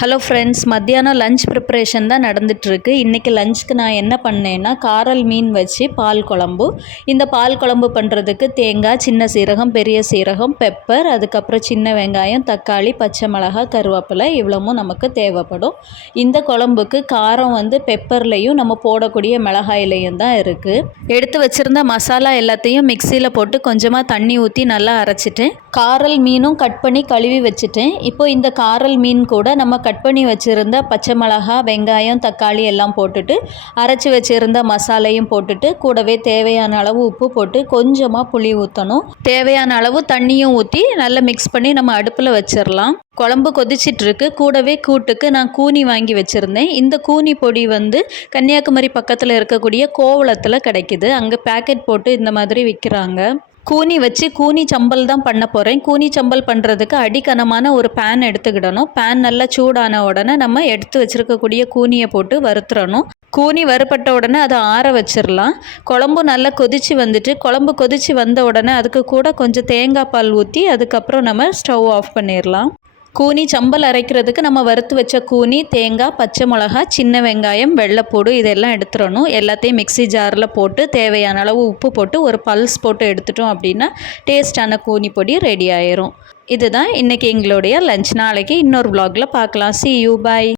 Hello friends மத்தியானம் lunch preparation தான் நடந்துகிட்ருக்கு இன்றைக்கி லஞ்சுக்கு நான் என்ன பண்ணேன்னா காரல் மீன் வச்சு பால் குழம்பு. இந்த பால் குழம்பு பண்ணுறதுக்கு தேங்காய் சின்ன சீரகம் பெரிய சீரகம் பெப்பர் அதுக்கப்புறம் சின்ன வெங்காயம் தக்காளி பச்சை மிளகாய் கருவேப்பிலை இவ்வளவும் நமக்கு தேவைப்படும். இந்த குழம்புக்கு காரம் வந்து பெப்பர்லேயும் நம்ம போடக்கூடிய மிளகாயிலையும் தான் இருக்குது எடுத்து வச்சுருந்த மசாலா எல்லாத்தையும் மிக்சியில் போட்டு கொஞ்சமாக தண்ணி ஊற்றி நல்லா அரைச்சிட்டேன் காரல் மீனும் கட் பண்ணி கழுவி வச்சுட்டேன் இப்போ இந்த காரல் மீன் கூட நம்ம கட் பண்ணி வச்சுருந்த பச்சை மிளகா வெங்காயம் தக்காளி எல்லாம் போட்டுட்டு அரைச்சி வச்சுருந்த மசாலையும் போட்டுட்டு கூடவே தேவையான அளவு உப்பு போட்டு கொஞ்சமாக புளி ஊற்றணும் தேவையான அளவு தண்ணியும் ஊற்றி நல்லா மிக்ஸ் பண்ணி நம்ம அடுப்பில் வச்சிடலாம் குழம்பு கொதிச்சிட்ருக்கு. கூடவே கூட்டுக்கு நான் கூனி வாங்கி வச்சுருந்தேன். இந்த கூனி பொடி வந்து கன்னியாகுமரி பக்கத்தில் இருக்கக்கூடிய கோவளத்தில் கிடைக்கிது. அங்கே பேக்கெட் போட்டு இந்த மாதிரி விற்கிறாங்க கூனி வச்சு கூனி சம்பல் தான் பண்ண போகிறேன் கூனி சம்பல் பண்ணுறதுக்கு அடிக்கனமான ஒரு பேன் எடுத்துக்கிடணும். பேன் நல்லா சூடான உடனே நம்ம எடுத்து வச்சுருக்கக்கூடிய கூனியை போட்டு வறுத்துறணும். கூனி வறுப்பட்ட உடனே அதை ஆற வச்சிடலாம். குழம்பு நல்லா கொதித்து வந்துட்டு குழம்பு கொதித்து வந்த உடனே அதுக்கு கூட கொஞ்சம் தேங்காய் பால் ஊற்றி அதுக்கப்புறம் நம்ம ஸ்டவ் ஆஃப் பண்ணிடலாம். கூனி சம்பல் அரைக்கிறதுக்கு நம்ம வறுத்து வச்ச கூனி தேங்காய் பச்சை மிளகா சின்ன வெங்காயம் வெள்ளைப்பூடு இதெல்லாம் எடுத்துடணும். எல்லாத்தையும் மிக்சி ஜாரில் போட்டு தேவையான அளவு உப்பு போட்டு ஒரு பல்ஸ் போட்டு எடுத்துட்டோம் அப்படின்னா டேஸ்டான கூனி பொடி ரெடி ஆயிரும். இதுதான் இன்றைக்கி எங்களுடைய லஞ்ச் நாளைக்கு இன்னொரு வ்ளாகில் பார்க்கலாம். C you bye